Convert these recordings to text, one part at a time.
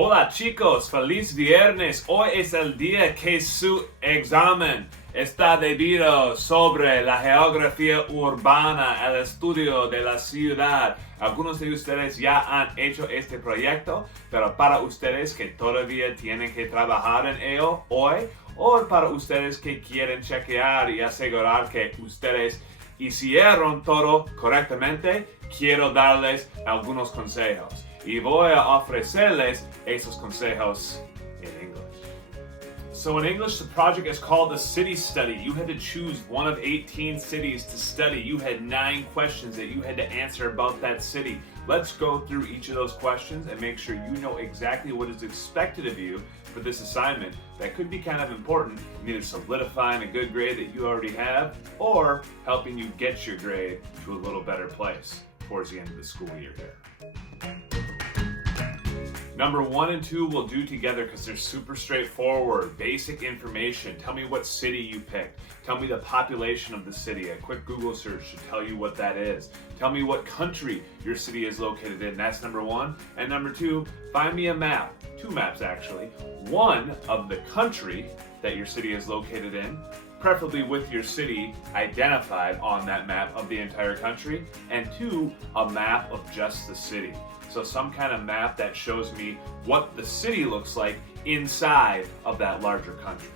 Hola chicos, feliz viernes. Hoy es el día que su examen está debido sobre la geografía urbana, el estudio de la ciudad. Algunos de ustedes ya han hecho este proyecto, pero para ustedes que todavía tienen que trabajar en ello hoy, o para ustedes que quieren chequear y asegurar que ustedes hicieron todo correctamente, quiero darles algunos consejos. Y voy a ofrecerles esos consejos in English. So in English, the project is called the City Study. You had to choose one of 18 cities to study. You had 9 questions that you had to answer about that city. Let's go through each of those questions and make sure you know exactly what is expected of you for this assignment. That could be kind of important in either solidifying a good grade that you already have or helping you get your grade to a little better place towards the end of the school year here. Number 1 and 2 we'll do together because they're super straightforward. Basic information. Tell me what city you picked. Tell me the population of the city. A quick Google search should tell you what that is. Tell me what country your city is located in. That's number 1. And number 2, find me a map. 2 maps actually. One of the country that your city is located in, preferably with your city identified on that map of the entire country, and 2, a map of just the city. So some kind of map that shows me what the city looks like inside of that larger country.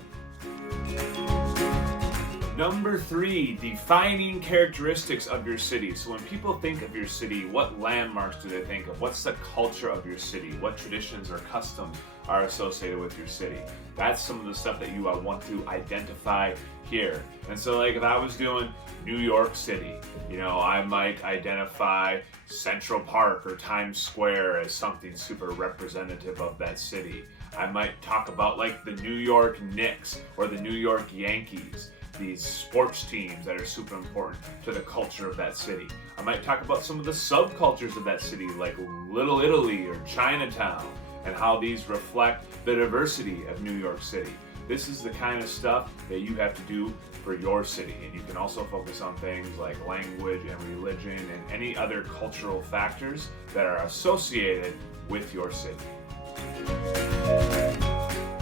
Number 3, defining characteristics of your city. So when people think of your city, what landmarks do they think of? What's the culture of your city? What traditions or customs are associated with your city? That's some of the stuff that you want to identify here. And so like if I was doing New York City, I might identify Central Park or Times Square as something super representative of that city. I might talk about like the New York Knicks or the New York Yankees, these sports teams that are super important to the culture of that city. I might talk about some of the subcultures of that city like Little Italy or Chinatown and how these reflect the diversity of New York City. This is the kind of stuff that you have to do for your city, and you can also focus on things like language and religion and any other cultural factors that are associated with your city.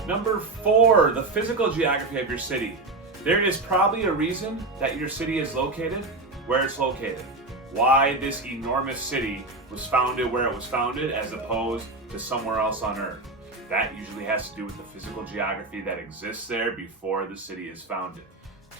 Number 4, the physical geography of your city. There is probably a reason that your city is located where it's located. Why this enormous city was founded where it was founded as opposed to somewhere else on Earth. That usually has to do with the physical geography that exists there before the city is founded.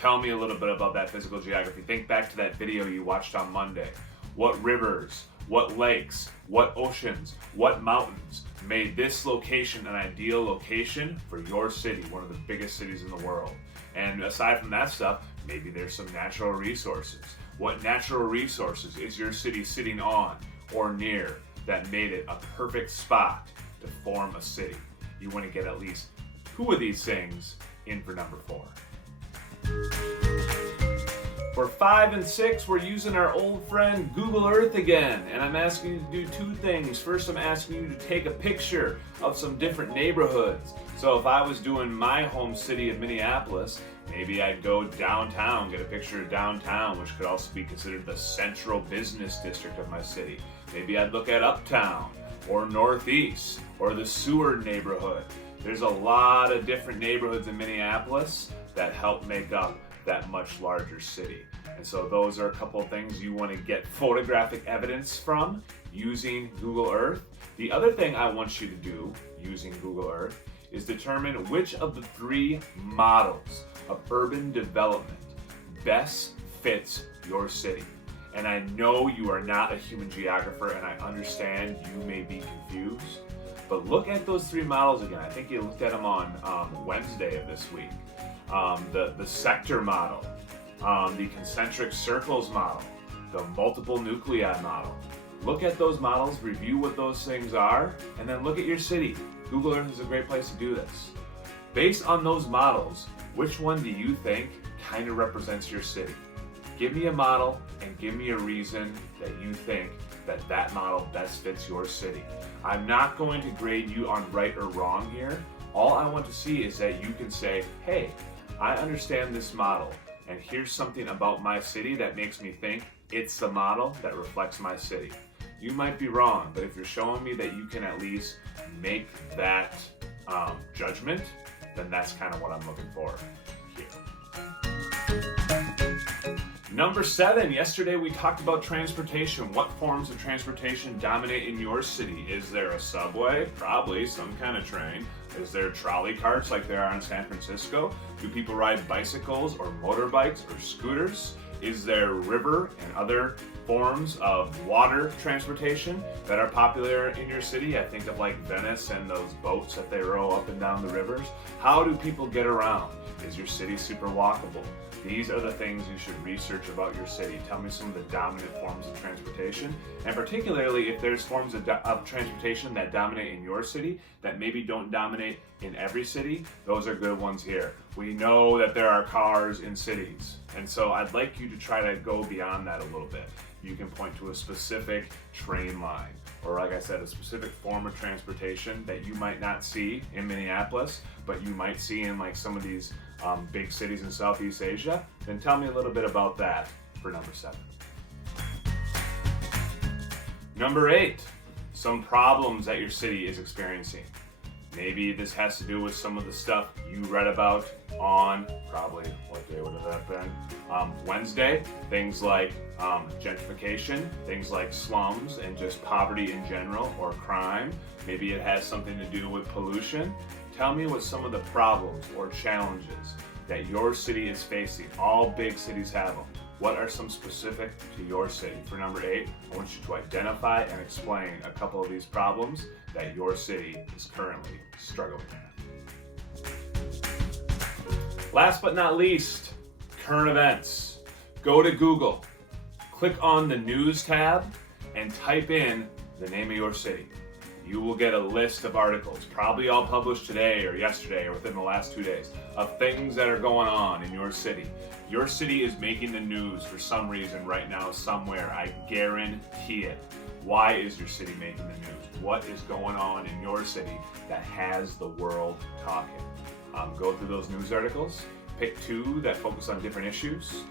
Tell me a little bit about that physical geography. Think back to that video you watched on Monday. What rivers, what lakes, what oceans, what mountains made this location an ideal location for your city, one of the biggest cities in the world? And aside from that stuff, maybe there's some natural resources. What natural resources is your city sitting on or near that made it a perfect spot to form a city? You want to get at least 2 of these things in for number 4. For 5 and 6, we're using our old friend Google Earth again, and I'm asking you to do 2 things. First, I'm asking you to take a picture of some different neighborhoods. So if I was doing my home city of Minneapolis, maybe I'd go downtown, get a picture of downtown, which could also be considered the central business district of my city. Maybe I'd look at uptown or northeast or the Seward neighborhood. There's a lot of different neighborhoods in Minneapolis that help make up that much larger city. And so those are a couple of things you want to get photographic evidence from using Google Earth. The other thing I want you to do using Google Earth is determine which of the 3 models of urban development best fits your city. And I know you are not a human geographer, and I understand you may be confused, but look at those 3 models again. I think you looked at them on Wednesday of this week. The sector model, the concentric circles model, the multiple nuclei model. Look at those models, review what those things are, and then look at your city. Google Earth is a great place to do this. Based on those models, which one do you think kind of represents your city? Give me a model and give me a reason that you think that model best fits your city. I'm not going to grade you on right or wrong here. All I want to see is that you can say, hey, I understand this model, and here's something about my city that makes me think it's the model that reflects my city. You might be wrong, but if you're showing me that you can at least make that judgment, then that's kind of what I'm looking for here. Number 7, yesterday we talked about transportation. What forms of transportation dominate in your city? Is there a subway? Probably some kind of train. Is there trolley carts like there are in San Francisco? Do people ride bicycles or motorbikes or scooters? Is there river and other forms of water transportation that are popular in your city? I think of like Venice and those boats that they row up and down the rivers. How do people get around? Is your city super walkable? These are the things you should research about your city. Tell me some of the dominant forms of transportation, and particularly if there's forms of transportation that dominate in your city that maybe don't dominate in every city. Those are good ones here. We know that there are cars in cities, and so I'd like you to try to go beyond that a little bit. You can point to a specific train line, or like I said, a specific form of transportation that you might not see in Minneapolis, but you might see in like some of these big cities in Southeast Asia. Then tell me a little bit about that for number 7. Number 8, some problems that your city is experiencing. Maybe this has to do with some of the stuff you read about on, probably, what day would have that been? Wednesday. Things like gentrification, things like slums and just poverty in general, or crime. Maybe it has something to do with pollution. Tell me what some of the problems or challenges that your city is facing. All big cities have them. What are some specific to your city? For number 8, I want you to identify and explain a couple of these problems that your city is currently struggling with. Last but not least, current events. Go to Google, click on the news tab, and type in the name of your city. You will get a list of articles, probably all published today or yesterday or within the last 2 days, of things that are going on in your city. Your city is making the news for some reason right now, somewhere. I guarantee it. Why is your city making the news? What is going on in your city that has the world talking? Go through those news articles, pick 2 that focus on different issues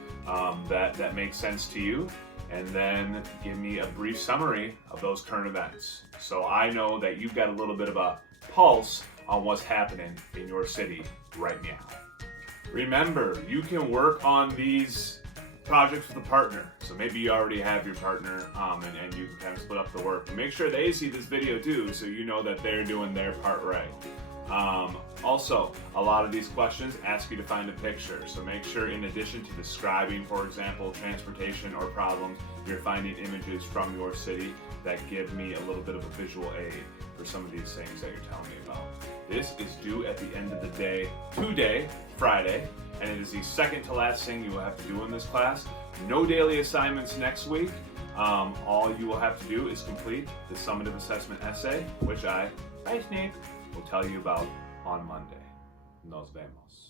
that make sense to you, and then give me a brief summary of those current events. So I know that you've got a little bit of a pulse on what's happening in your city right now. Remember, you can work on these projects with a partner. So maybe you already have your partner and you can kind of split up the work. But make sure they see this video too, so you know that they're doing their part right. Also, a lot of these questions ask you to find a picture, so make sure in addition to describing, for example, transportation or problems, you're finding images from your city that give me a little bit of a visual aid for some of these things that you're telling me about. This is due at the end of the day, today, Friday, and it is the second to last thing you will have to do in this class. No daily assignments next week. All you will have to do is complete the summative assessment essay, which I, will tell you about on Monday. Nos vemos.